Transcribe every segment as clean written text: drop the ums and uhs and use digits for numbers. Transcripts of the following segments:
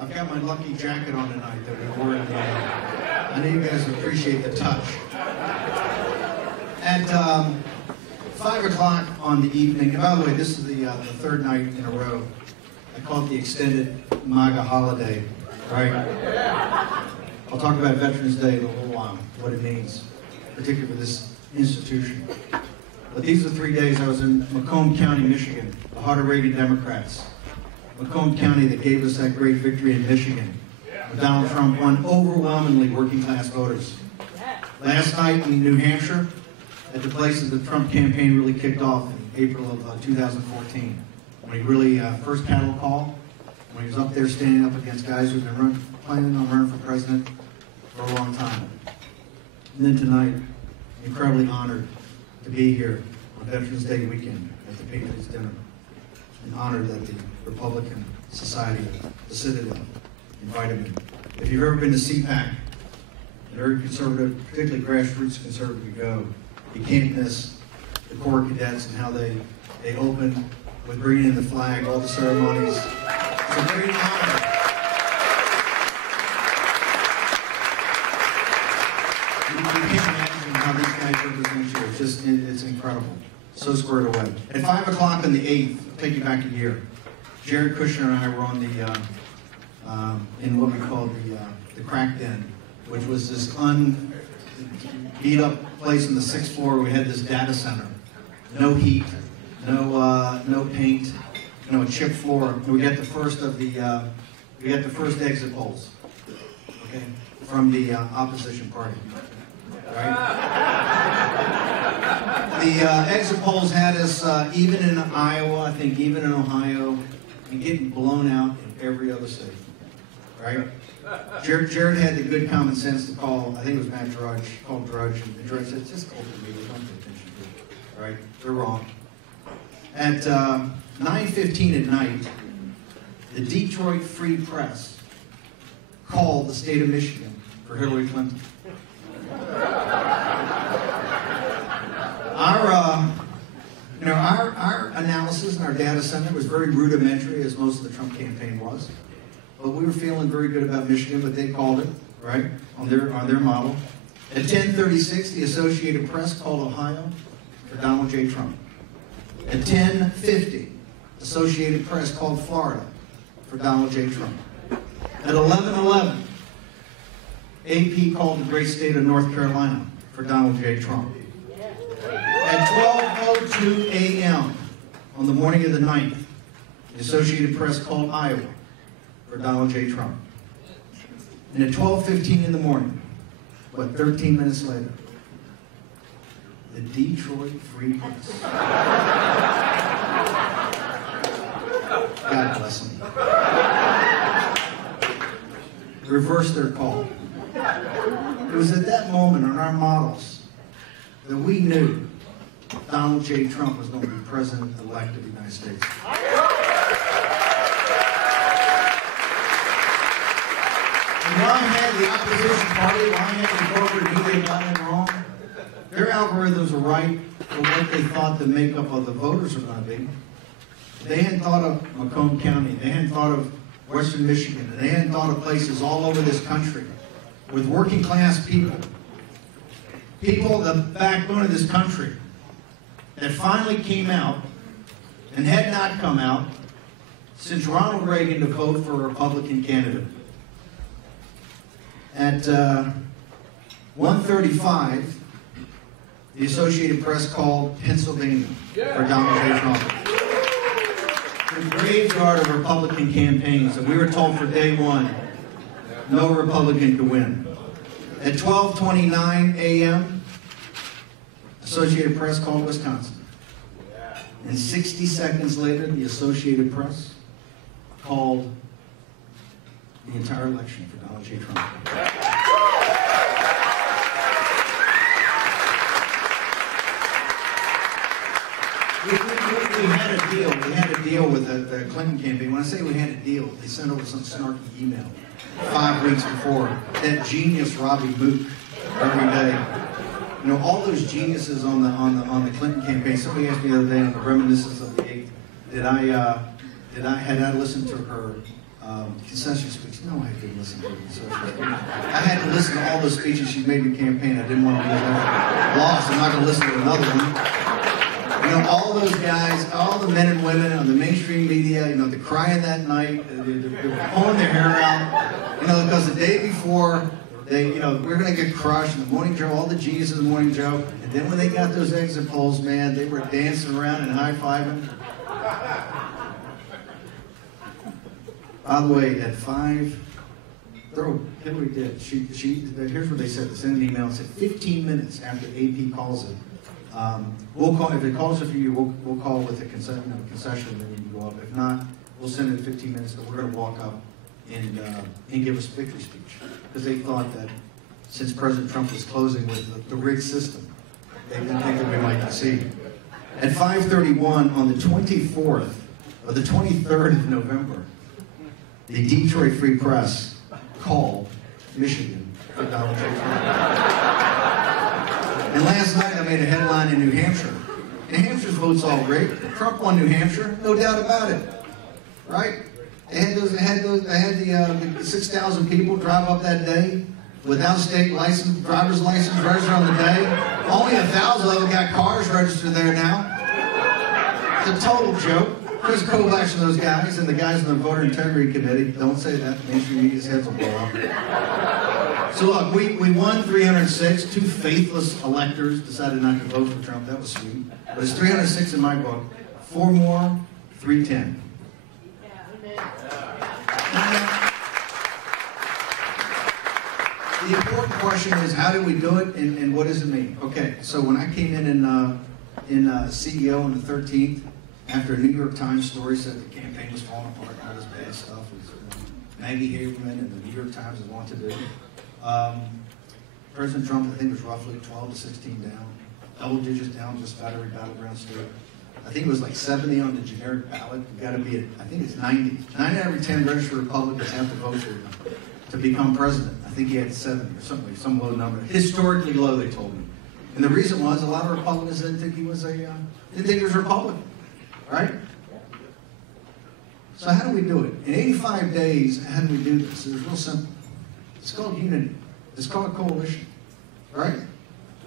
I've got my lucky jacket on tonight that we wore. I know you guys appreciate the touch. At 5 o'clock on the evening, and by the way, this is the third night in a row. I call it the extended MAGA holiday, right? I'll talk about Veterans Day in a little while, what it means, particularly for this institution. But these are 3 days I was in Macomb County, Michigan, the heart of Reagan Democrats. Macomb County that gave us that great victory in Michigan, where Donald Trump won overwhelmingly working class voters. Last night in New Hampshire, at the place that the Trump campaign really kicked off in April of 2014, when he really, first cattle call, when he was up there standing up against guys who've been planning on running for president for a long time. And then tonight, incredibly honored to be here on Veterans Day weekend at the Patriots Dinner. And honored that the Republican Society, the Citadel, invited me. If you've ever been to CPAC, very conservative, particularly grassroots conservative you go, you can't miss the Corps cadets and how they open with bringing in the flag, all the ceremonies. It's a great honor. You can't imagine how these guys represent you. It's incredible. So squared away. At 5 o'clock on the 8th, I'll take you back a year, Jared Kushner and I were on the, in what we call the crack den, which was this beat up place on the 6th floor. We had this data center, no heat, no paint, a chip floor. And we got the first of the, we got the first exit polls, okay, from the opposition party, right? The exit polls had us even in Iowa, I think even in Ohio, and getting blown out in every other state, right? Jared had the good common sense to call, I think it was Matt Drudge, called Drudge, and Drudge said, just call the media, don't pay attention to it, right? They're wrong. At 9:15 at night, the Detroit Free Press called the state of Michigan for Hillary Clinton. Our analysis and our data center was very rudimentary, as most of the Trump campaign was. But we were feeling very good about Michigan, but they called it, right, on their model. At 10:36, the Associated Press called Ohio for Donald J. Trump. At 10:50, Associated Press called Florida for Donald J. Trump. At 11:11, AP called the great state of North Carolina for Donald J. Trump. At 12:02 a.m. on the morning of the 9th, the Associated Press called Iowa for Donald J. Trump. And at 12:15 in the morning, 13 minutes later, the Detroit Free Press, God bless them, reversed their call. It was at that moment on our models that we knew Donald J. Trump was going to be president-elect of the United States. And while I had the opposition party, while I had the corporate media got it wrong, their algorithms were right for what they thought the makeup of the voters were going to be. They hadn't thought of Macomb County, they hadn't thought of Western Michigan, and they hadn't thought of places all over this country with working class people, the backbone of this country, that finally came out and had not come out since Ronald Reagan to vote for a Republican candidate. At 1:35, the Associated Press called Pennsylvania for Donald J. Trump. The graveyard of Republican campaigns, and we were told for day one, no Republican could win. At 12:29 a.m., Associated Press called Wisconsin. And 60 seconds later, the Associated Press called the entire election for Donald J. Trump. We had a deal. We had a deal with the Clinton campaign. When I say we had a deal, they sent over some snarky email 5 weeks before. That genius Robbie Mook every day. You know, all those geniuses on the Clinton campaign. Somebody asked me the other day on the reminiscence of the 8th, had I listened to her concession speech. No, I didn't listen to the concession speech. I had to listen to all the speeches she's made in the campaign. I didn't want to be lost. I'm not going to listen to another one. You know, all those guys, all the men and women on the mainstream media, you know, they're crying that night, they're pulling their hair out, you know, because the day before, you know, we're going to get crushed in the morning Joe, all the G's in the morning Joe, and then when they got those exit polls, man, they were dancing around and high-fiving. By the way, at 5, Hillary did. Here's what they said. They sent an email and said 15 minutes after AP calls it. We'll call, if it calls it for you, we'll call with a concession, and then you can go up. If not, we'll send it 15 minutes, but we're going to walk up and give us a victory speech. Because they thought that since President Trump was closing with the rigged system, they didn't think that we might concede. At 5:31 on the 24th, or the 23rd of November, the Detroit Free Press called Michigan for Donald J. Trump. And last night I made a headline in New Hampshire. New Hampshire's vote's all great. Trump won New Hampshire, no doubt about it. Right? They had the 6,000 people drive up that day without state license, driver's license registered on the day. Only 1,000 of them got cars registered there now. It's a total joke. Chris Kovacs and those guys, and the guys in the voter integrity committee, don't say that. Mainstream media's heads will blow off. So look, we won 306. 2 faithless electors decided not to vote for Trump. That was sweet. But it's 306 in my book. 4 more, 310. The important question is, how did we do it, and what does it mean? Okay, so when I came in CEO on the 13th, after a New York Times story said the campaign was falling apart, all this bad stuff was Maggie Haberman and the New York Times was wanted to do. President Trump, I think, was roughly 12 to 16 down, double digits down, just about every battleground state. I think it was like 70 on the generic ballot. You got to be at, I think it's 90. 9 out of every 10 registered Republicans have to vote for him to become president. I think he had 70 or something, some low number. Historically low, they told me. And the reason was a lot of Republicans didn't think he was Republican. Right? So how do we do it? In 85 days, how do we do this? It's real simple. It's called unity. It's called coalition. Right?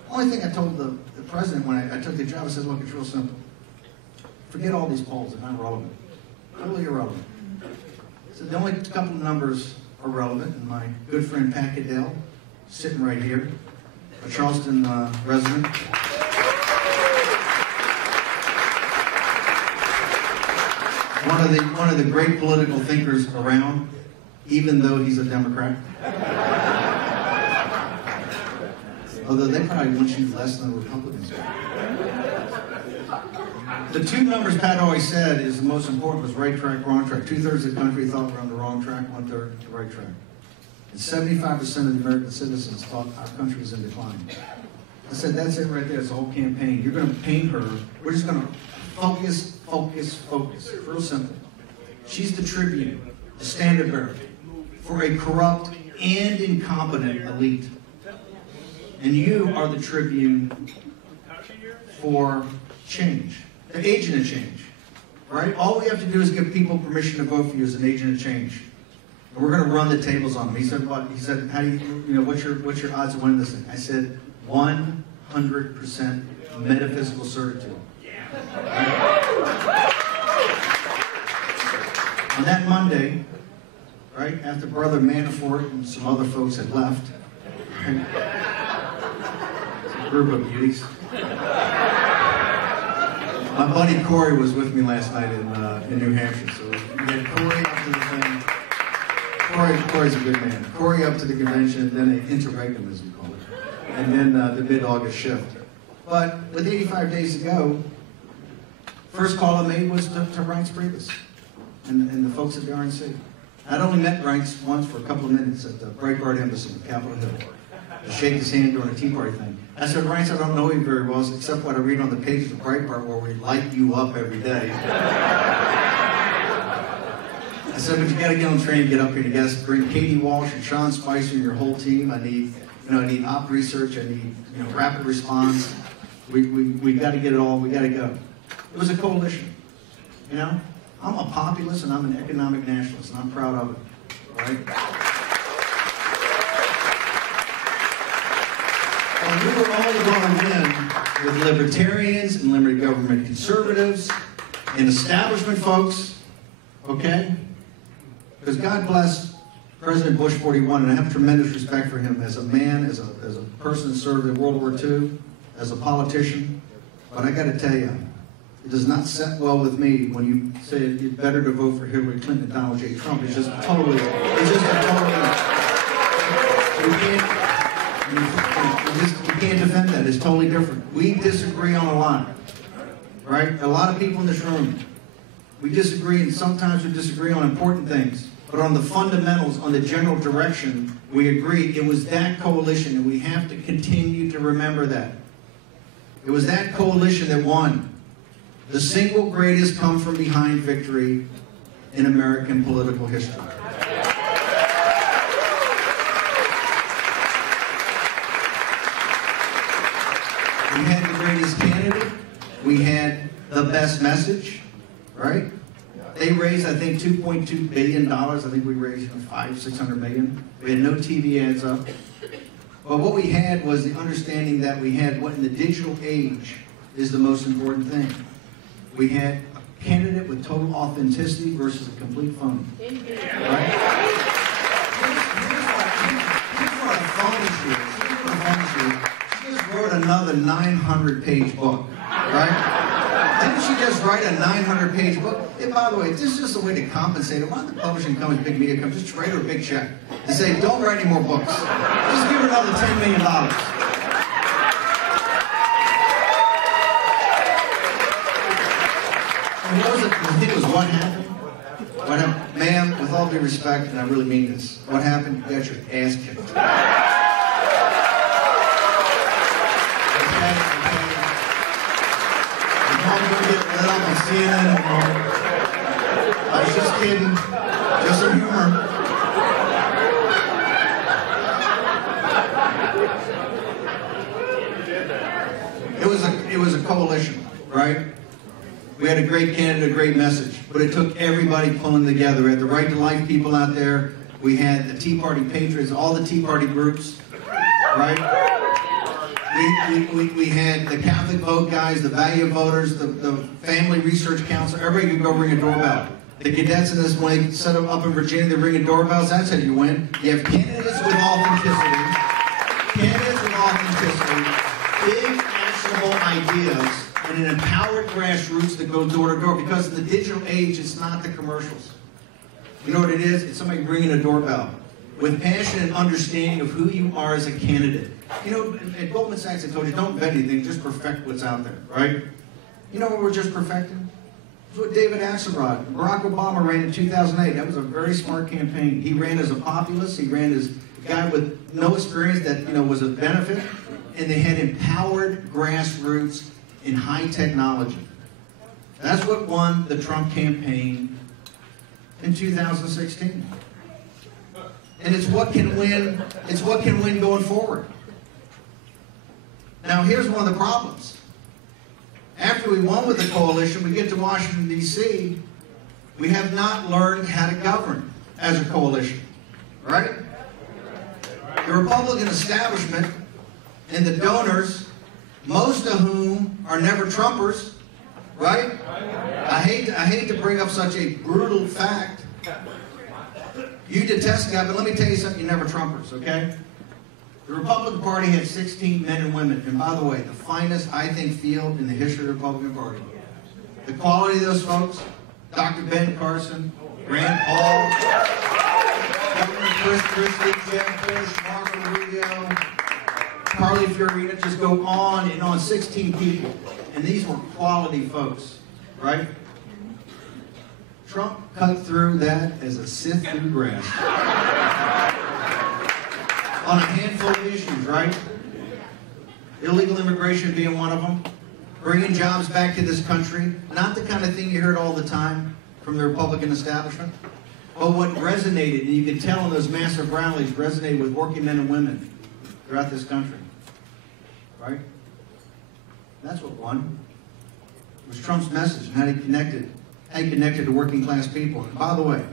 The only thing I told the president when I took the job, I said, look, it's real simple. Forget all these polls. They're not relevant. Totally irrelevant. So the only couple of numbers are relevant, and my good friend Pat Citadel, sitting right here, a Charleston resident. One of the great political thinkers around, even though he's a Democrat. Although they probably want you less than the Republicans. The 2 numbers Pat always said is the most important was right track, wrong track. 2/3 of the country thought we're on the wrong track, 1/3 the right track. And 75% of the American citizens thought our country was in decline. I said, that's it right there. It's a whole campaign. You're going to paint her. We're just going to focus, focus, focus. Real simple. She's the tribune, the standard bearer for a corrupt and incompetent elite. And you are the tribune for change, the agent of change. Right? All we have to do is give people permission to vote for you as an agent of change. And we're going to run the tables on them. He said, what? He said, how do what's your odds of winning this thing? I said, 100% metaphysical certitude. Right? On that Monday, right, after Brother Manafort and some other folks had left, right, a group of beauties. My buddy Corey was with me last night in New Hampshire, so we had Corey up to the thing. Corey's a good man. Corey up to the convention, and then an interregnum, as we call it, and then the mid-August shift. But with 85 days to go, first call I made was to Reince Priebus and the folks at the RNC. I'd only met Reince once for a couple of minutes at the Breitbart Embassy in Capitol Hill to shake his hand during a Tea Party thing. I said, Reince, I don't know you very well, except what I read on the pages of Breitbart where we light you up every day. I said, but you got to get on the train and get up here. You got to bring Katie Walsh and Sean Spicer and your whole team. I need op research. I need, rapid response. We got to get it all. We got to go. It was a coalition, I'm a populist and I'm an economic nationalist, and I'm proud of it, right? And we were only going to win with libertarians and limited government conservatives and establishment folks, okay? Because God bless President Bush 41, and I have tremendous respect for him as a man, as a person who served in World War II, as a politician. But I got to tell you, it does not set well with me when you say it's better to vote for Hillary Clinton than Donald J. Trump. It's just a totally, you can't defend that. It's totally different. We disagree on a lot, right? A lot of people in this room, we disagree, and sometimes we disagree on important things. But on the fundamentals, on the general direction, we agree. It was that coalition, and we have to continue to remember that. It was that coalition that won the single greatest come-from-behind victory in American political history. We had the greatest candidate. We had the best message, right? They raised, I think, $2.2 billion. I think we raised $600 million. We had no TV ads up. But what we had was the understanding that we had what in the digital age is the most important thing. We had a candidate with total authenticity versus a complete phony. Right? Here's what a phony is. She just wrote another 900-page book. Right? Didn't she just write a 900-page book? And by the way, this is just a way to compensate her. Why don't the publishing companies, big media companies, just trade her a big check and say, don't write any more books. Just give her another $10 million. And what was it? I think it was what happened? What happened? Ma'am, with all due respect, and I really mean this, what happened? You got your ass kicked. Get up on CNN anymore. I was just kidding. Just some humor. It was a coalition, right? We had a great candidate, a great message, but it took everybody pulling together. We had the Right to Life people out there. We had the Tea Party patriots, all the Tea Party groups, right? We had the Catholic vote guys, the value voters, the Family Research Council. Everybody could go ring a doorbell. The cadets in this way set them up in Virginia. They ring doorbells. That's how you win. You have candidates with authenticity. Candidates with authenticity. Big, actionable ideas. And an empowered grassroots that go door to door. Because in the digital age, it's not the commercials. You know what it is? It's somebody ringing a doorbell with passion and understanding of who you are as a candidate. You know, at Goldman Sachs, I told you, don't bet anything, just perfect what's out there, right? You know what we're just perfecting? It's what David Axelrod, Barack Obama ran in 2008. That was a very smart campaign. He ran as a populist. He ran as a guy with no experience that, you know, was a benefit. And they had empowered grassroots in high technology. That's what won the Trump campaign in 2016. And it's what can win going forward. Now, here's one of the problems. After we won with the coalition, we get to Washington, D.C., we have not learned how to govern as a coalition, right? The Republican establishment and the donors, most of whom are never Trumpers, right? I hate to bring up such a brutal fact. You detest the guy, but let me tell you something, you're never Trumpers, okay? The Republican Party had 16 men and women, and by the way, the finest, I think, field in the history of the Republican Party. The quality of those folks, Dr. Ben Carson, Rand Paul, Governor Chris Christie, Jeb Bush, Marco Rubio, Carly Fiorina, just go on and on, 16 people. And these were quality folks, right? Trump cut through that as a scythe through grass. On a handful of issues, right? Illegal immigration being one of them. Bringing jobs back to this country. Not the kind of thing you heard all the time from the Republican establishment. But what resonated, and you can tell in those massive rallies, resonated with working men and women throughout this country. Right? That's what won. It was Trump's message and how he connected how you connected to working class people. And by the way,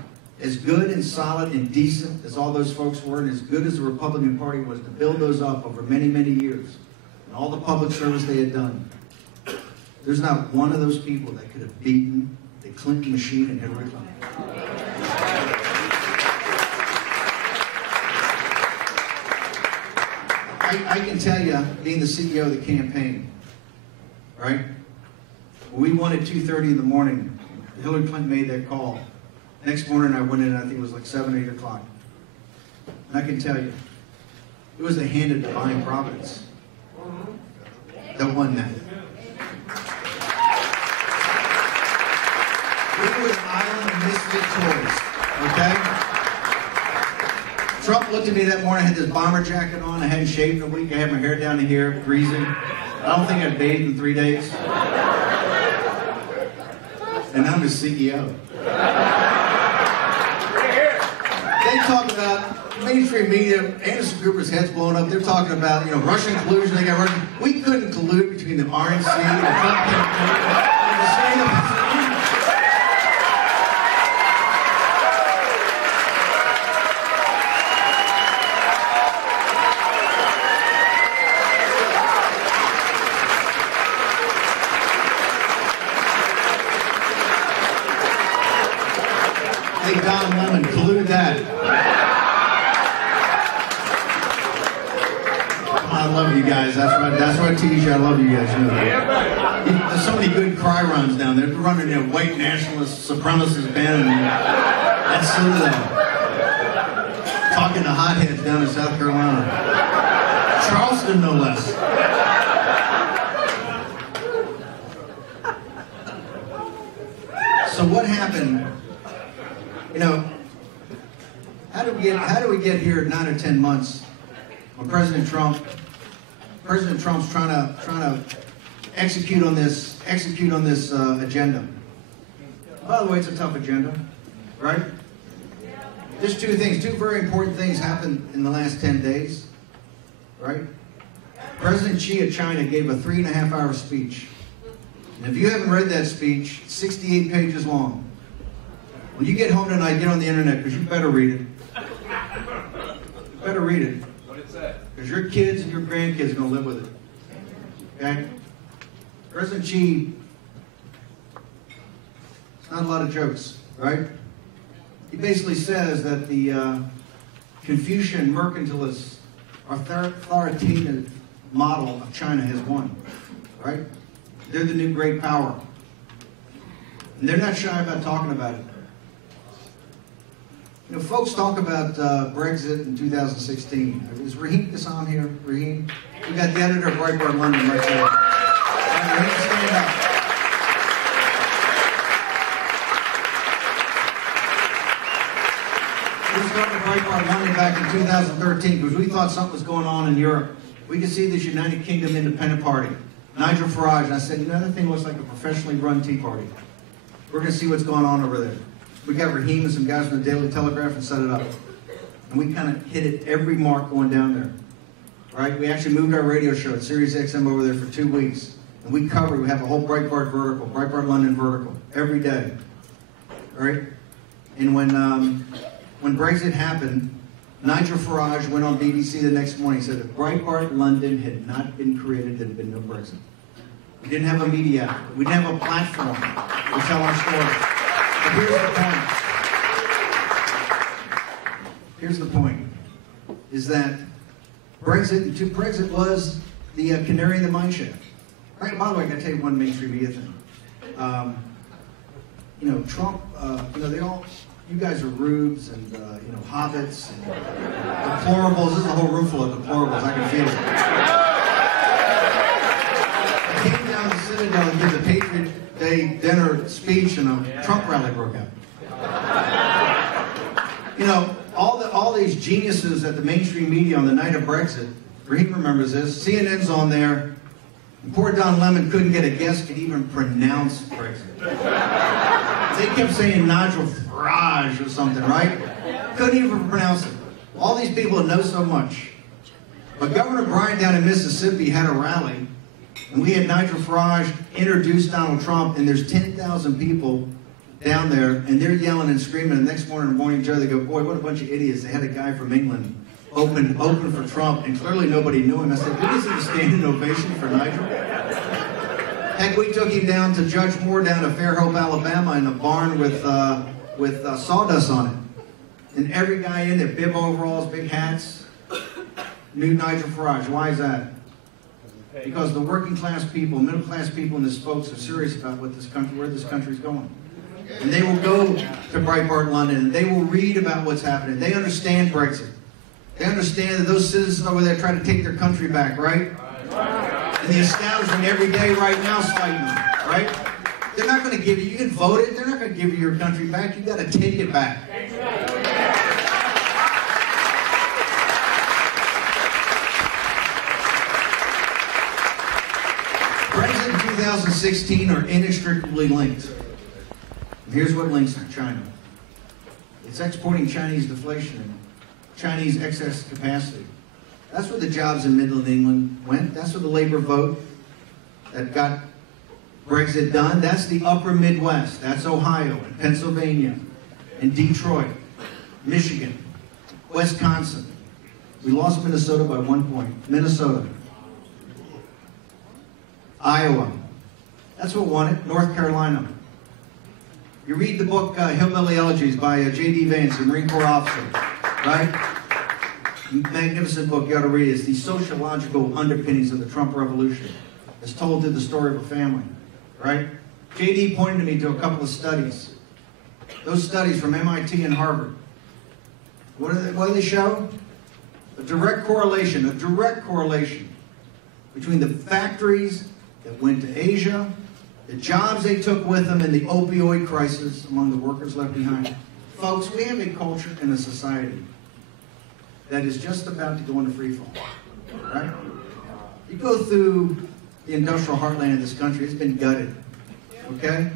as good and solid and decent as all those folks were, and as good as the Republican Party was to build those up over many, many years, and all the public service they had done, there's not one of those people that could have beaten the Clinton machine and Hillary Clinton. I can tell you, being the CEO of the campaign, right? We won at 2:30 in the morning. Hillary Clinton made that call. Next morning I went in, I think it was like 7, 8 o'clock. And I can tell you, it was the hand of divine providence that won that. We were an island of misfit toys, okay? Trump looked at me that morning, I had this bomber jacket on, I hadn't shaved in a week, I had my hair down to here, greasy. I don't think I'd bathed in 3 days. And I'm the CEO. They talk about mainstream media, Anderson Cooper's head's blown up, they're talking about, you know, Russian collusion, they got Russian. We couldn't collude between the RNC and the Trump campaign. Hey, Don Lemon, collude that. I love you guys. That's what I teach you. I love you guys. You know that. There's so many good cry runs down there. They're running, you know, white nationalist, supremacist Bannon. That's Citadel. Talking to hotheads down in South Carolina. Charleston, no less. So what happened? You know, how do we get here 9 or 10 months when President Trump's trying to execute on this agenda? By the way, it's a tough agenda, right? There's two very important things happened in the last 10 days, right? President Xi of China gave a 3.5-hour speech. And if you haven't read that speech, it's 68 pages long. When you get home tonight, get on the internet, because you better read it. You better read it. What did it say? Because your kids and your grandkids are going to live with it. Okay? President Xi, it's not a lot of jokes, right? He basically says that the Confucian mercantilist authoritative model of China has won, right? They're the new great power. And they're not shy about talking about it. You know, folks talk about Brexit in 2016. Is Raheem Kassan here? Raheem? We got the editor of Breitbart London right there. Raheem, stand up. We started Breitbart London back in 2013 because we thought something was going on in Europe. We could see this United Kingdom Independent Party. Nigel Farage, and I said, you know, that thing looks like a professionally run Tea Party. We're going to see what's going on over there. We got Raheem and some guys from the Daily Telegraph and set it up. And we kind of hit it every mark going down there. Right? We actually moved our radio show at Sirius XM over there for 2 weeks. And we have a whole Breitbart vertical, Breitbart London vertical, every day. Right? And when Brexit happened, Nigel Farage went on BBC the next morning and said, if Breitbart London had not been created, there had been no Brexit. We didn't have a media outlet. We didn't have a platform to tell our story. But here's the point, is that Brexit was the canary in the mine shaft. Right, by the way, I got to tell you one mainstream media thing. You know, Trump, you know, you guys are rubes and, you know, hobbits and deplorables. This is a whole room full of deplorables. I can feel it. I came down to Citadel and did the Patriot Day dinner speech, and a Trump rally broke out. You know, all these geniuses at the mainstream media on the night of Brexit, Raheem remembers this, CNN's on there, and poor Don Lemon couldn't get a guest to even pronounce Brexit. They kept saying Nigel Farage or something, right? Couldn't even pronounce it. All these people know so much. But Governor Bryan down in Mississippi had a rally, and we had Nigel Farage introduce Donald Trump, and there's 10,000 people down there, and they're yelling and screaming. And the next morning in Morning Joe, they go, boy, what a bunch of idiots. They had a guy from England open for Trump, and clearly nobody knew him. I said, did you see the standing ovation for Nigel? Heck, we took him down to Judge Moore down to Fairhope, Alabama, in a barn with sawdust on it. And every guy in there, bib overalls, big hats, knew Nigel Farage. Why is that? Because the working class people, middle class people and his folks are serious about what this country, where this country's going. And they will go to Breitbart London, and they will read about what's happening. They understand Brexit. They understand that those citizens over there try to take their country back, right? And the establishment every day right now is fighting them, right? They're not going to give you can vote it, they're not going to give you your country back. You've got to take it back. Brexit and 2016 are inextricably linked. And here's what links China. It's exporting Chinese deflation and Chinese excess capacity. That's where the jobs in Midland England went. That's where the labor vote that got Brexit done. That's the upper Midwest. That's Ohio and Pennsylvania and Detroit, Michigan, Wisconsin. We lost Minnesota by 1 point. Minnesota. Iowa. That's what won it. North Carolina. You read the book Hillbilly Elegies by J.D. Vance, a Marine Corps officer, right? Magnificent book, you ought to read it. It's the sociological underpinnings of the Trump revolution. It's told through the story of a family, right? J.D. pointed me to a couple of studies. Those studies from MIT and Harvard. What do they show? A direct correlation between the factories that went to Asia, the jobs they took with them, and the opioid crisis among the workers left behind. Folks, we have a culture and a society that is just about to go into free fall, right? You go through the industrial heartland of this country, it's been gutted, okay?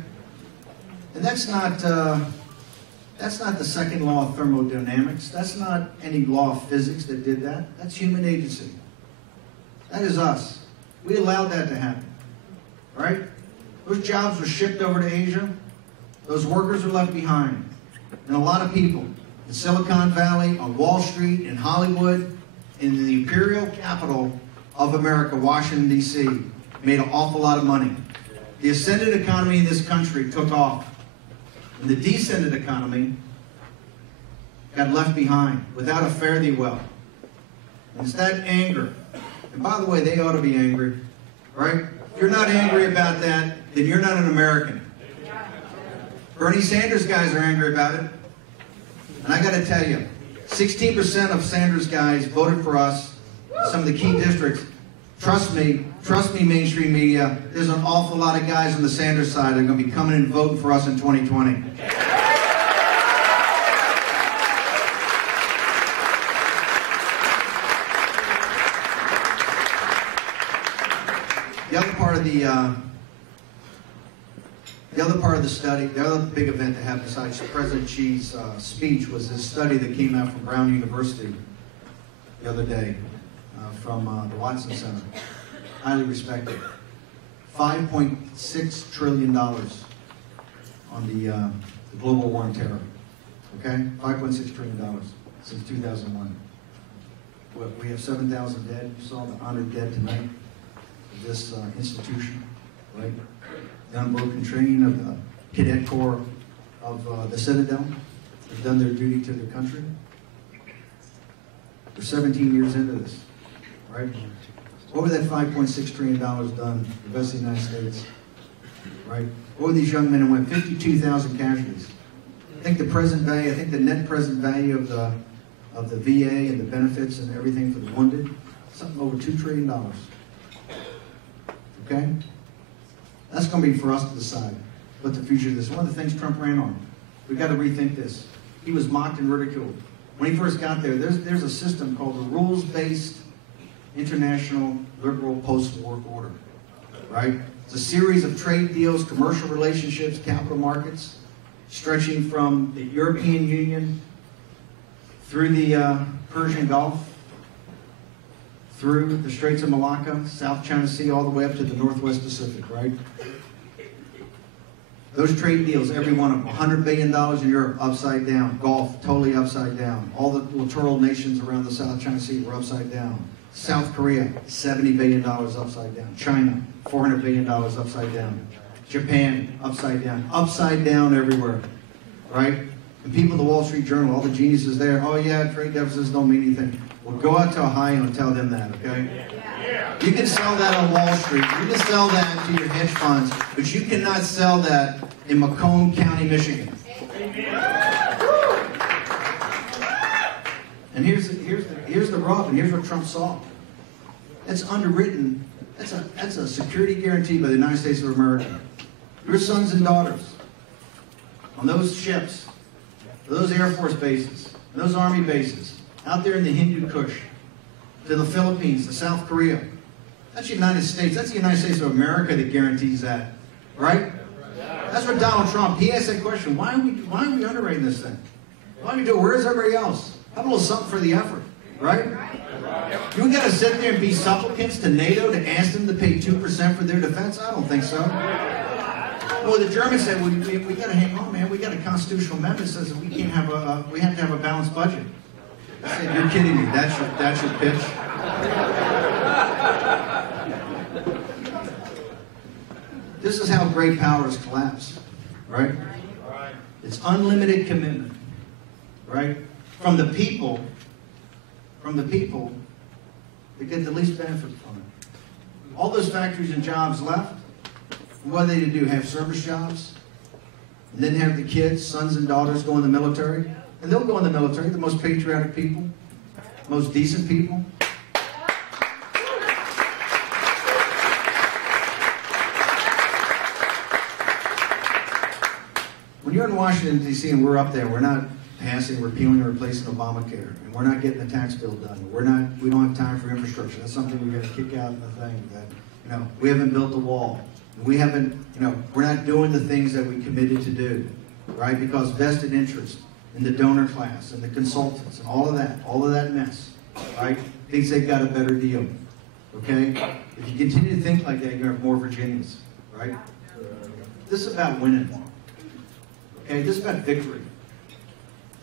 And that's not the second law of thermodynamics. That's not any law of physics that did that. That's human agency. That is us. We allowed that to happen, right? Those jobs were shipped over to Asia. Those workers were left behind. And a lot of people in Silicon Valley, on Wall Street, in Hollywood, in the imperial capital of America, Washington, D.C., made an awful lot of money. The ascendant economy in this country took off. And the descendant economy got left behind without a fare thee well. And it's that anger. And by the way, they ought to be angry, right? If you're not angry about that, then you're not an American. Bernie Sanders guys are angry about it. And I got to tell you, 16% of Sanders guys voted for us in some of the key districts. Trust me, mainstream media, there's an awful lot of guys on the Sanders side that are going to be coming and voting for us in 2020. The other part of the study, the other big event that happened besides President Xi's speech was this study that came out from Brown University the other day from the Watson Center. Highly respected. $5.6 trillion on the global war on terror. Okay? $5.6 trillion since 2001. We have 7,000 dead. You saw the honored dead tonight of this institution, right? The unbroken train of the cadet corps of the Citadel have done their duty to their country. We're 17 years into this, right? What would that $5.6 trillion done for the best of the United States, right? What would these young men and women, 52,000 casualties. I think the present value, I think the net present value of the VA and the benefits and everything for the wounded, something over $2 trillion. Okay? That's going to be for us to decide what the future of this. One of the things Trump ran on. We've got to rethink this. He was mocked and ridiculed. When he first got there, there's a system called the rules-based international liberal post-war order, right? It's a series of trade deals, commercial relationships, capital markets, stretching from the European Union through the Persian Gulf, through the Straits of Malacca, South China Sea, all the way up to the Northwest Pacific, right? Those trade deals, every one of them, $100 billion in Europe, upside down. Gulf, totally upside down. All the littoral nations around the South China Sea were upside down. South Korea, $70 billion upside down. China, $400 billion upside down. Japan, upside down. Upside down everywhere, right? And people at the Wall Street Journal, all the geniuses there, oh yeah, trade deficits don't mean anything. Well, go out to Ohio and tell them that, okay? You can sell that on Wall Street. You can sell that to your hedge funds, but you cannot sell that in Macomb County, Michigan. And here's the rub, and here's what Trump saw. It's underwritten. That's a security guarantee by the United States of America. Your sons and daughters on those ships, those Air Force bases, those Army bases, out there in the Hindu Kush, to the Philippines, to South Korea. That's the United States. That's the United States of America that guarantees that, right? That's what Donald Trump, he asked that question, why are we underwriting this thing? Why are we doing it? Where's everybody else? Have a little something for the effort, right? You got to sit there and be supplicants to NATO to ask them to pay 2% for their defense? I don't think so. Well, the Germans said, we got to hang on, man. We got a constitutional amendment that says that we have to have a balanced budget. I said, you're kidding me. That's your pitch. This is how great powers collapse, right? It's unlimited commitment, right? From the people that get the least benefit from it. All those factories and jobs left, what are they to do? Have service jobs? And then have the kids, sons and daughters go in the military? And they'll go in the military, the most patriotic people, most decent people. When you're in Washington, D.C. and we're up there, we're not passing, repealing, or replacing Obamacare, and we're not getting the tax bill done. We don't have time for infrastructure. That's something we got to kick out in the thing. That we haven't built the wall. We haven't, we're not doing the things that we committed to do, right? Because vested interest in the donor class and the consultants and all of that mess, right? Thinks they've got a better deal, okay? If you continue to think like that, you're going to have more Virginians, right? This is about winning, okay? This is about victory.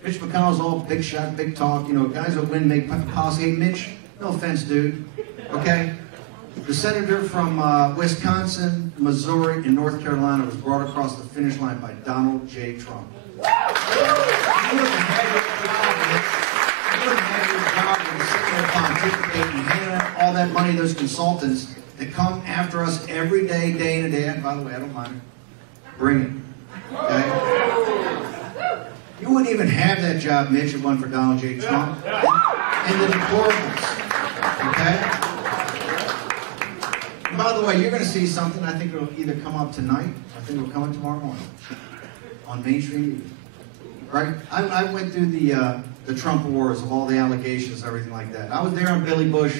Mitch McConnell's all big shot, big talk, guys that win make policy. Hey, Mitch, no offense, dude, okay? The senator from Wisconsin, Missouri, and North Carolina was brought across the finish line by Donald J. Trump. You wouldn't have your job when sitting there pontificating and handing out all that money to those consultants that come after us every day, day in and day out. And by the way, I don't mind it. Bring it. Okay? You wouldn't even have that job, Mitch, if it wasn't for Donald J. Trump. And the deplorables. Okay? And by the way, you're going to see something. I think it'll either come up tonight, I think it'll come up tomorrow morning on mainstream media. Right? I went through the Trump wars of all the allegations and everything like that. I was there on Billy Bush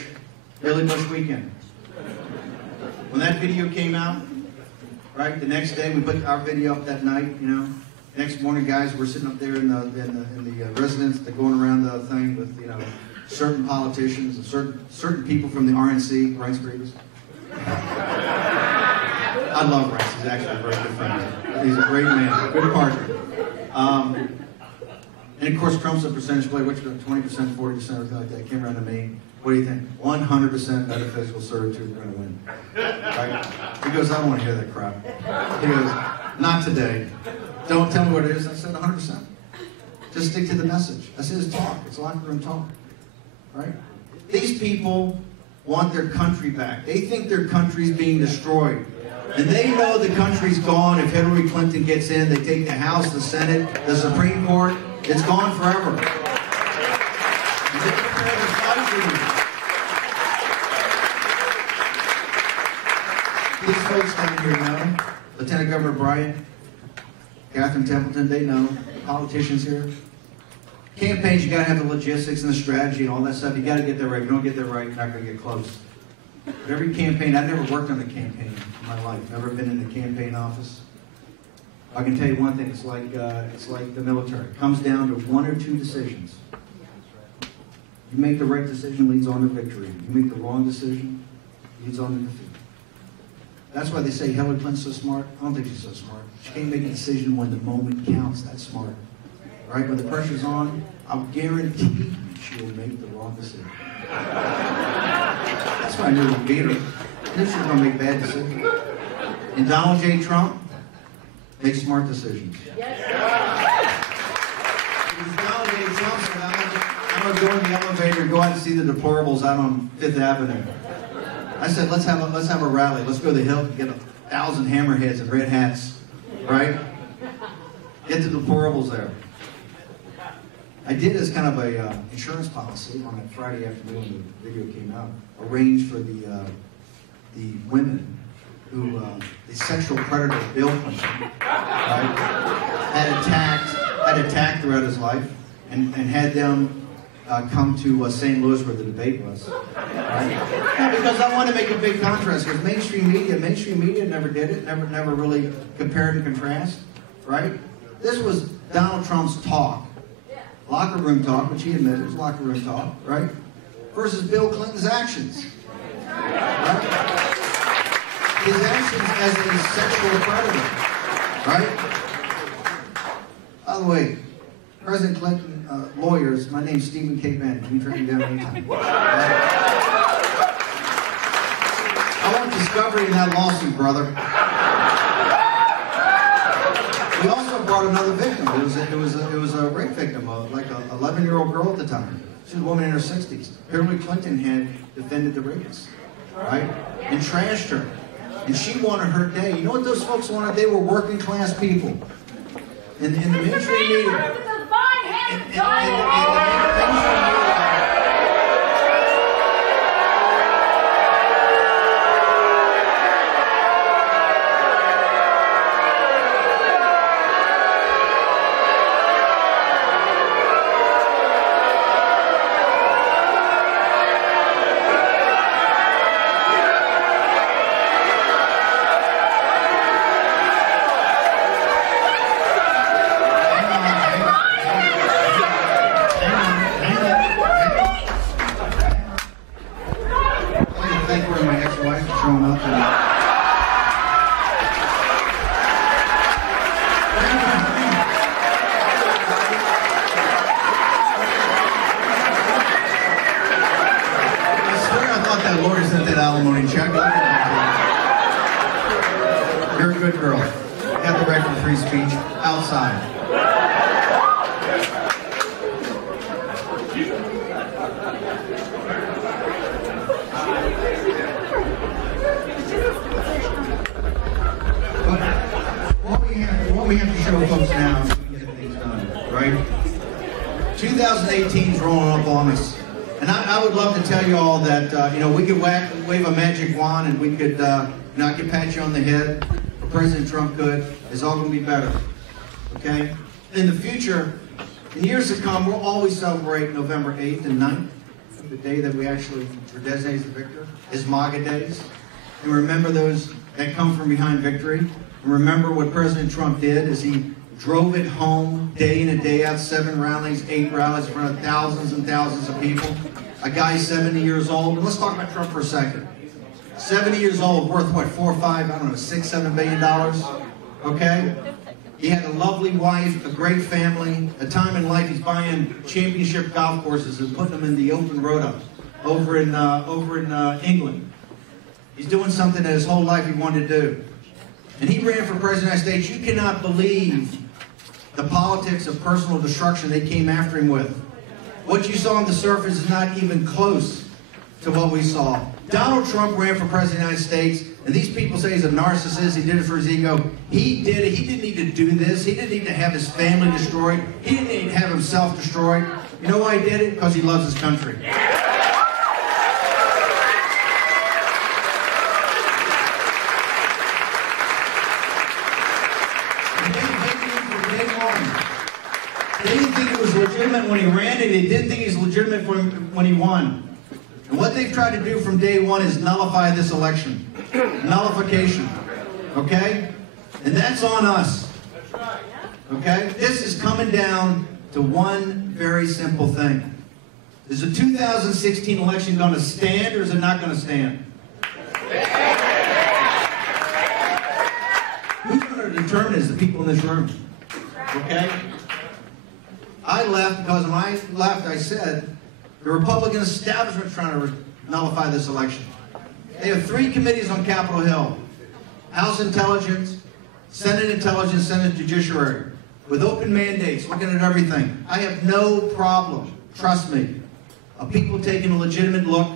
weekend. When that video came out, right, the next day we put our video up that night, Next morning, guys, we're sitting up there in the residence, they're going around the thing with, certain politicians and certain people from the RNC, Reince Priebus. I love Reince. He's actually a very good friend. He's a great man, good partner. And of course, Trump's a percentage player, which 20%, 40%, everything like that. Came around to me. What do you think? 100% metaphysical certitude we're going to win. Right? He goes, I don't want to hear that crap. He goes, not today. Don't tell me what it is. I said 100%. Just stick to the message. That's his talk. It's locker room talk. Right? These people want their country back. They think their country's being destroyed. And they know the country's gone if Hillary Clinton gets in. They take the House, the Senate, the Supreme Court. It's gone forever. And they're prepared to fight for you. These folks down here know. Lieutenant Governor Bryant, Catherine Templeton, they know. Politicians here. Campaigns, you got to have the logistics and the strategy and all that stuff. You got to get that right. If you don't get that right, you're not going to get close. But every campaign, I've never worked on a campaign in my life. Never been in a campaign office. I can tell you one thing. It's like the military. It comes down to one or two decisions. You make the right decision, leads on to victory. You make the wrong decision, leads on to defeat. That's why they say Hillary Clinton's so smart. I don't think she's so smart. She can't make a decision when the moment counts. That's smart. Right? When the pressure's on, I'll guarantee you she will make the wrong decision. That's why I knew we'd beat her. I knew she was going to make bad decisions. And Donald J. Trump makes smart decisions. Yes. Donald J. Trump said, I'm going to go in the elevator and go out and see the deplorables out on 5th Avenue. I said, let's have a rally. Let's go to the Hill and get 1,000 hammerheads and red hats, right? Get the deplorables there. I did as kind of a insurance policy on that Friday afternoon when the video came out, arranged for the women who the sexual predator Bill Clinton, right, had attacked throughout his life, and had them come to St. Louis where the debate was. Right? Yeah, because I want to make a big contrast. Because mainstream media never did it, never really compared and contrast, right? This was Donald Trump's talk, locker room talk, which he admitted was locker room talk, right? Versus Bill Clinton's actions, right? His actions as a sexual predator, right? By the way, President Clinton lawyers, my name's Stephen K. Bannon. You can track me down anytime. I want discovery in that lawsuit, brother. We also brought another victim. It was a rape victim, like an 11-year-old girl at the time. She was a woman in her 60s. Hillary Clinton had defended the rapist, right? And trashed her. And she wanted her day. You know what those folks wanted? They were working class people. In the mainstream media. You're a good girl. You have the right for free speech outside. What we have to show folks now is we can get things done, right? 2018 is rolling up on us. And I would love to tell you all that, we could wave a magic wand and we could, I could pat you on the head. President Trump could. It's all going to be better. Okay? In the future, in years to come, we'll always celebrate November 8th and 9th, the day that we actually are designated as the victor, as MAGA days. And remember those that come from behind victory. And remember what President Trump did is he drove it home day in and day out, 7 rallies, 8 rallies in front of thousands and thousands of people. A guy 70 years old. Let's talk about Trump for a second. 70 years old, worth what, 4 or 5, I don't know, $6, $7 billion, okay? He had a lovely wife, a great family. A time in life he's buying championship golf courses and putting them in the open rota over in England. He's doing something that his whole life he wanted to do. And he ran for president of the United States. You cannot believe the politics of personal destruction they came after him with. What you saw on the surface is not even close to what we saw. Donald Trump ran for president of the United States, and these people say he's a narcissist, he did it for his ego. He did it. He didn't need to do this. He didn't need to have his family destroyed. He didn't need to have himself destroyed. You know why he did it? Because he loves his country. They didn't think it was legitimate when he ran it. They didn't think it was legitimate when he won. And what they've tried to do from day one is nullify this election. Nullification. Okay? And that's on us. Okay? This is coming down to one very simple thing. Is the 2016 election going to stand or is it not going to stand? determine is the people in this room. Okay? I left because when I left, I said, the Republican establishment is trying to nullify this election. They have 3 committees on Capitol Hill. House Intelligence, Senate Intelligence, Senate Judiciary. With open mandates, looking at everything. I have no problem, trust me, of people taking a legitimate look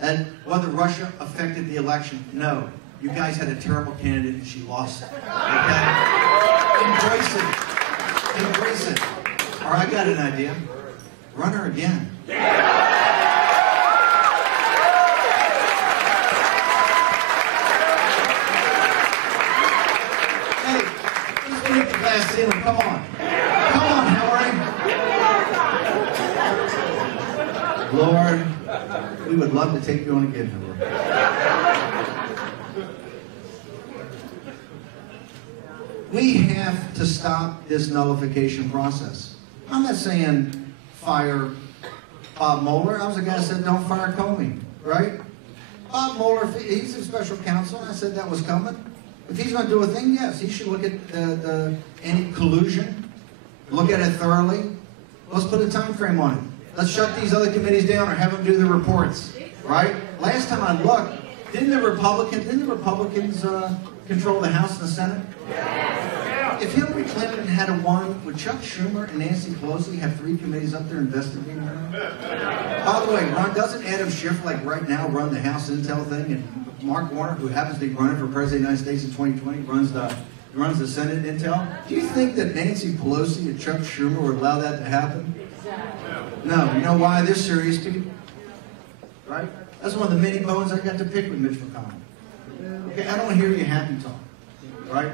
at whether Russia affected the election. No. You guys had a terrible candidate and she lost it. Okay? Embrace it. Embrace it. Or I got an idea. Run her again. Hey, let's get the glass ceiling. Come on. Come on, Hillary. Lord, we would love to take you on again, Hillary. We have to stop this nullification process. I'm not saying fire Bob Mueller. I was the guy that said don't fire Comey, right? Bob Mueller, he's a special counsel. I said that was coming. If he's going to do a thing, yes, he should look at any collusion, look at it thoroughly. Let's put a time frame on it. Let's shut these other committees down or have them do the reports, right? Last time I looked, didn't the Republicans control the House and the Senate? If Hillary Clinton had won, would Chuck Schumer and Nancy Pelosi have 3 committees up there investigating her? By the way, doesn't Adam Schiff, like right now, run the House Intel thing, and Mark Warner, who happens to be running for President of the United States in 2020, runs the Senate Intel? Do you think that Nancy Pelosi and Chuck Schumer would allow that to happen? No. You know why? They're serious people. Right? That's one of the many bones I got to pick with Mitch McConnell. Okay, I don't hear you happy talk. Right?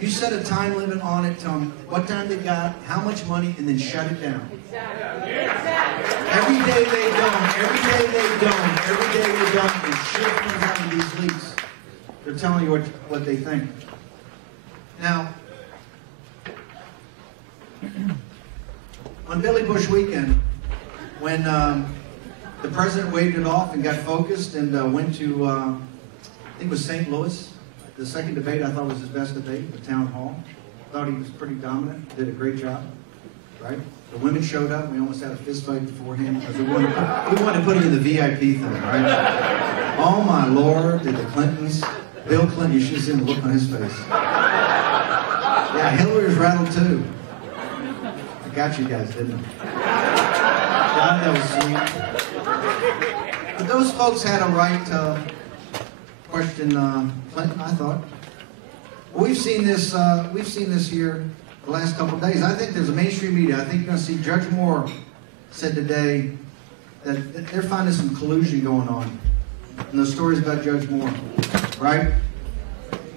You set a time limit on it, tell them what time they got, how much money, and then shut it down. Every day they don't, every day they don't, every day they don't, and shit comes out of these leaks. They're telling you what they think. Now, on Billy Bush weekend, when the president waved it off and got focused and went to, I think it was St. Louis. The second debate I thought was his best debate, the town hall. Thought he was pretty dominant, did a great job, right? The women showed up, we almost had a fist fight beforehand because we wanted to put him in the VIP thing, right? Oh my Lord, did the Clintons, Bill Clinton, you should have seen the look on his face. Yeah, Hillary was rattled too. I got you guys, didn't I? God, that was sweet. But those folks had a right to question Clinton, I thought. We've seen this here the last couple of days. I think there's a mainstream media. I think you're going to see Judge Moore said today that they're finding some collusion going on in those stories about Judge Moore, right?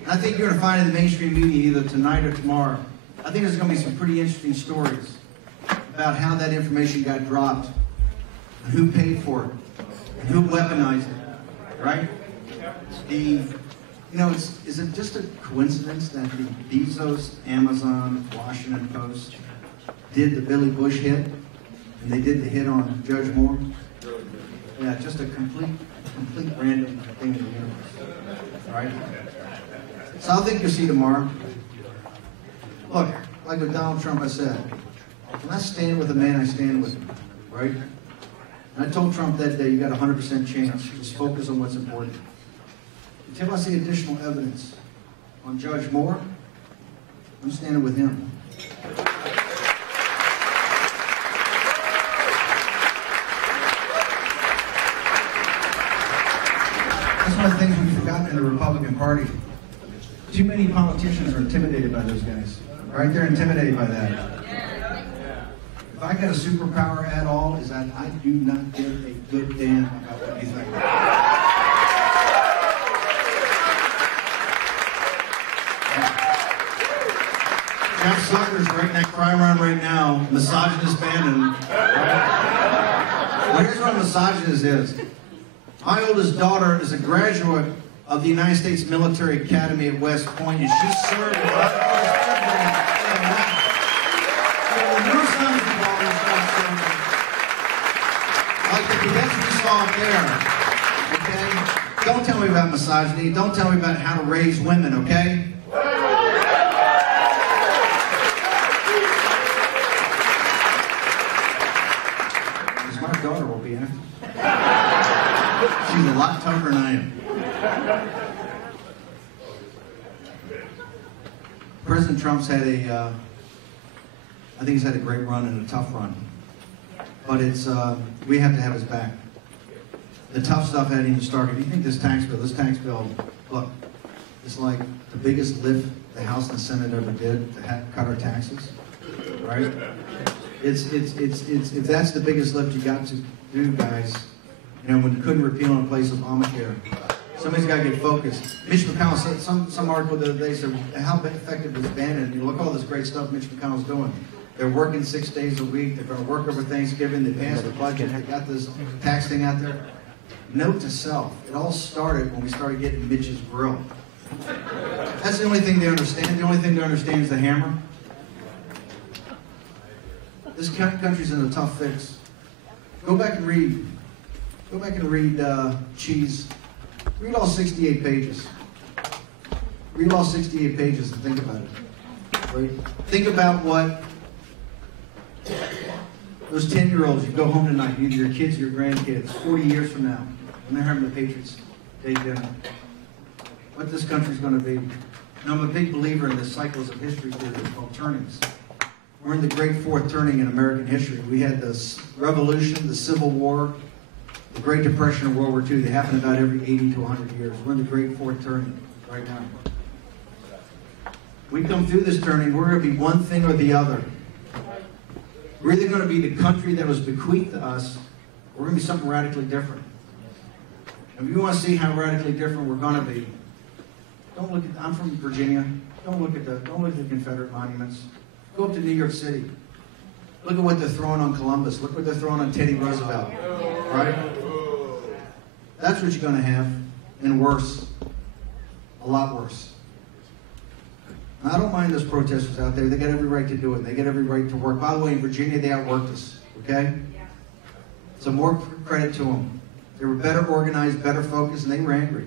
And I think you're going to find in the mainstream media either tonight or tomorrow. I think there's going to be some pretty interesting stories about how that information got dropped and who paid for it and who weaponized it, right? Is it just a coincidence that the Bezos, Amazon, Washington Post did the Billy Bush hit, and they did the hit on Judge Moore? Yeah, just a complete random thing in the universe, right? So I think you'll see tomorrow. Look, like with Donald Trump, I said, when I stand with a man, I stand with him, right? And I told Trump that day, you got a 100% chance. Just focus on what's important. Until I see additional evidence on Judge Moore, I'm standing with him. That's one of the things we've forgotten in the Republican Party. Too many politicians are intimidated by those guys. Right? They're intimidated by that. If I got a superpower at all, is that I do not give a good damn about what you think. Jeff Zucker's right next crime around right now, misogynist Bannon. Well, here's what a misogynist is. My oldest daughter is a graduate of the United States Military Academy at West Point, and she served as like the cadets we saw up there. Okay? Don't tell me about misogyny. Don't tell me about how to raise women, okay? be after. She's a lot tougher than I am. President Trump's had I think he's had a great run and a tough run. But we have to have his back. The tough stuff hadn't even started. You think this tax bill, look, it's like the biggest lift the House and the Senate ever did to cut our taxes, right? If that's the biggest lift you got to do, guys, when you couldn't repeal and replace Obamacare, somebody's got to get focused. Mitch McConnell said, some article the other day said, how effective is Bannon? You look at all this great stuff Mitch McConnell's doing. They're working 6 days a week. They're going to work over Thanksgiving. They passed the budget. They got this tax thing out there. Note to self, it all started when we started getting Mitch's grill. That's the only thing they understand. The only thing they understand is the hammer. This country's in a tough fix. Go back and read. Cheese. Read all 68 pages. Read all 68 pages and think about it. Right? Think about what those 10-year-olds, you go home tonight, either your kids or your grandkids, 40 years from now, when they're having the Patriots Day dinner, what this country's going to be. And I'm a big believer in the cycles of history theory called turnings. We're in the great fourth turning in American history. We had the Revolution, the Civil War, the Great Depression, and World War II. They happen about every 80 to 100 years. We're in the great fourth turning right now. We come through this turning, we're going to be one thing or the other. We're either going to be the country that was bequeathed to us, or we're going to be something radically different. And if you want to see how radically different we're going to be, don't look at, I'm from Virginia, don't look at the Confederate monuments. Go up to New York City. Look at what they're throwing on Columbus. Look what they're throwing on Teddy Roosevelt. Right? That's what you're going to have, and worse. A lot worse. Now, I don't mind those protesters out there. They got every right to do it. They get every right to work. By the way, in Virginia, they outworked us. Okay? So more credit to them. They were better organized, better focused, and they were angry.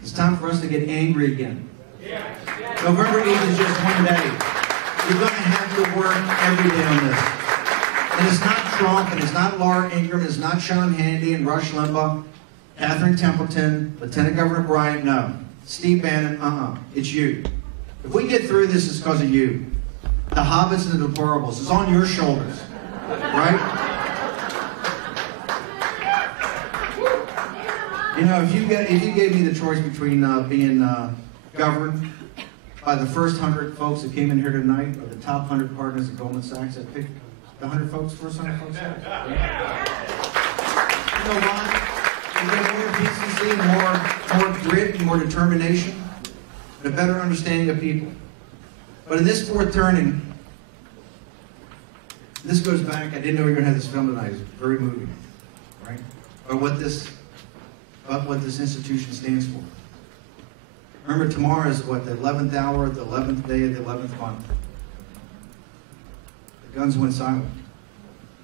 It's time for us to get angry again. November 8th is just one day. You're going to have to work every day on this. And it's not Trump, and it's not Laura Ingraham, and it's not Sean Hannity and Rush Limbaugh, Catherine Templeton, Lieutenant Governor Bryant, no. Steve Bannon, it's you. If we get through this, it's because of you. The hobbits and the deplorables. It's on your shoulders. Right? If you gave me the choice between being governed by the first 100 folks that came in here tonight, or the top 100 partners at Goldman Sachs, I'd pick the 100 folks, first 100 folks. You know why? You get more decency, more grit, and more determination, and a better understanding of people. But in this fourth turning, this goes back, I didn't know we were going to have this film tonight. It's very moving, right? About what this institution stands for. Remember, tomorrow is what, the 11th hour, the 11th day of the 11th month. The guns went silent.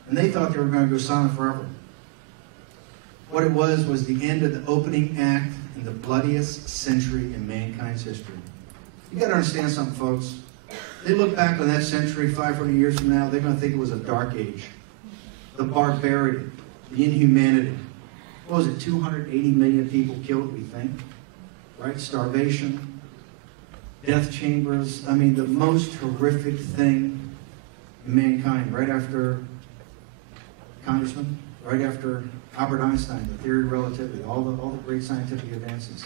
And they thought they were going to go silent forever. What it was the end of the opening act in the bloodiest century in mankind's history. You got to understand something, folks. They look back on that century 500 years from now, they're going to think it was a dark age. The barbarity, the inhumanity. What was it, 280 million people killed, we think? Right? Starvation, death chambers. I mean, the most horrific thing in mankind, right after Congressman, right after Albert Einstein, the theory of relativity, all the great scientific advances.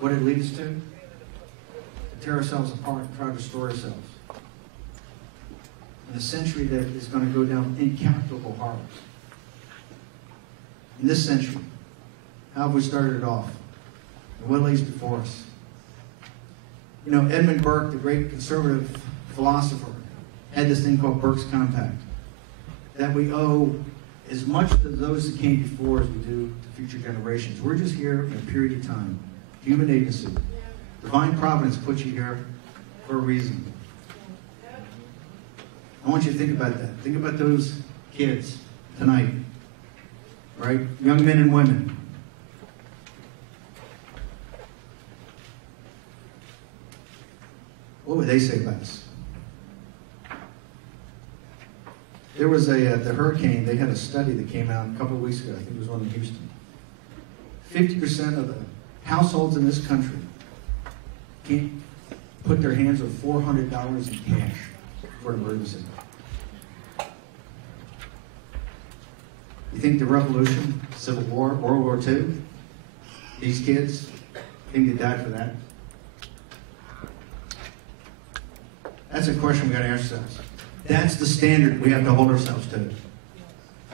What did it lead us to? To tear ourselves apart and try to destroy ourselves. In a century that is going to go down incalculable horrors. In this century, how have we started it off? And what lays before us? Edmund Burke, the great conservative philosopher, had this thing called Burke's Compact, that we owe as much to those that came before as we do to future generations. We're just here in a period of time. Human agency. Divine providence put you here for a reason. I want you to think about that. Think about those kids tonight, right? Young men and women. What would they say about us? There was the hurricane, they had a study that came out a couple of weeks ago, I think it was one in Houston. 50% of the households in this country can't put their hands on $400 in cash for an emergency. You think the Revolution, Civil War, World War II, these kids, think they died for that? That's a question we got to ask ourselves. That's the standard we have to hold ourselves to.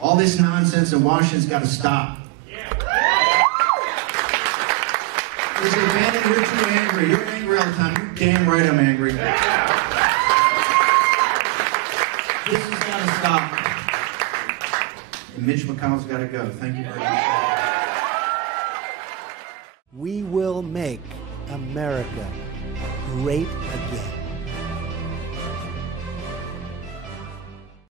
All this nonsense in Washington's got to stop. They say, Bannon, you're too angry. You're angry all the time. You're damn right I'm angry. This has got to stop. And Mitch McConnell's got to go. Thank you very much. We will make America great again.